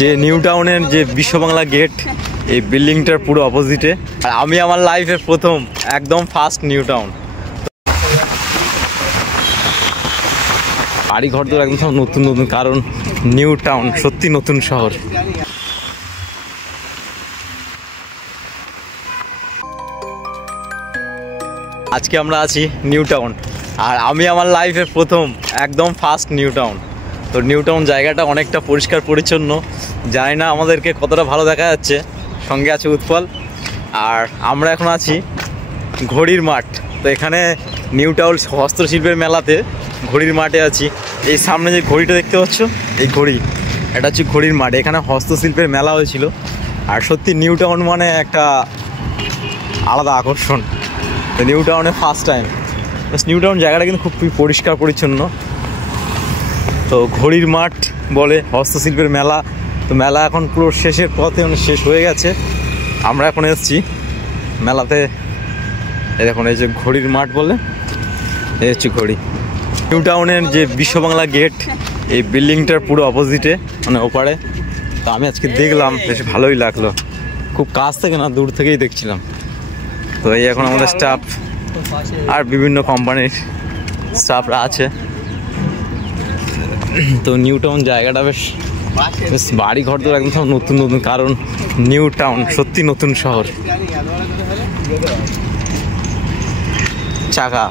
যে নিউ টাউনের যে বিশ্ব বাংলা গেট, এই বিল্ডিংটার পুরো অপোজিটে। আর আমি আমার লাইফের প্রথম একদম ফার্স্ট নিউ টাউন। বাড়ি ঘর তো একদম সব নতুন নতুন, কারণ নিউ টাউন সত্যি নতুন শহর। আজকে আমরা আছি নিউ টাউন, আর আমি আমার লাইফের প্রথম একদম ফার্স্ট নিউ টাউন। তো নিউ টাউন জায়গাটা অনেকটা পরিষ্কার পরিচ্ছন্ন, জানি না আমাদেরকে কতটা ভালো দেখা যাচ্ছে। সঙ্গে আছে উৎপল, আর আমরা এখন আছি ঘড়ির মাঠ। তো এখানে নিউ টাউন হস্তশিল্পের মেলাতে ঘড়ির মাঠে আছি। এই সামনে যে ঘড়িটা দেখতে পাচ্ছ, এই ঘড়ি, এটা হচ্ছে ঘড়ির মাঠ। এখানে হস্তশিল্পের মেলা হয়েছিল, আর সত্যি নিউ টাউন মানে একটা আলাদা আকর্ষণ। তো নিউ টাউনে ফার্স্ট টাইম। নিউ টাউন জায়গাটা কিন্তু খুব পরিষ্কার পরিচ্ছন্ন। তো ঘড়ির মাঠ বলে, হস্তশিল্পের মেলা। তো মেলা এখন পুরো শেষের পথে, মানে শেষ হয়ে গেছে। আমরা এখন এসেছি মেলাতে। এই দেখুন, এই যে ঘড়ির মাঠ বলে, এই হচ্ছে ঘড়ি। নিউ টাউনের যে বিশ্ব বাংলা গেট, এই বিল্ডিংটার পুরো অপোজিটে, মানে ওপারে। তো আমি আজকে দেখলাম, বেশ ভালোই লাগলো। খুব কাছ থেকে না, দূর থেকেই দেখছিলাম। তো এই এখন আমাদের স্টাফ আর বিভিন্ন কোম্পানির স্টাফরা আছে। তো নিউ টাউন জায়গাটা বেশ বাড়ি ঘর তো একদম সব নতুন নতুন, কারণ নিউ টাউন সত্যি নতুন শহর। চাকা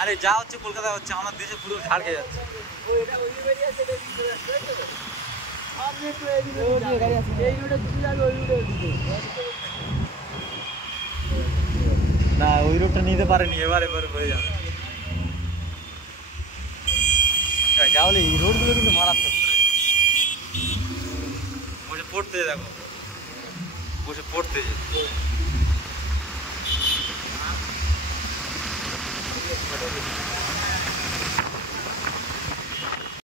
আরে যা হচ্ছে কলকাতা হচ্ছে, আমার দেশে পুরো ঝাড় খেয়ে যাচ্ছে। না, ওই রোডটা নিতে পারেনি, এবার হয়ে যাবে। তাহলে এই রোডগুলো কিন্তু মারাত্মক। বসে পড়তে দেখো, বসে পড়তে যে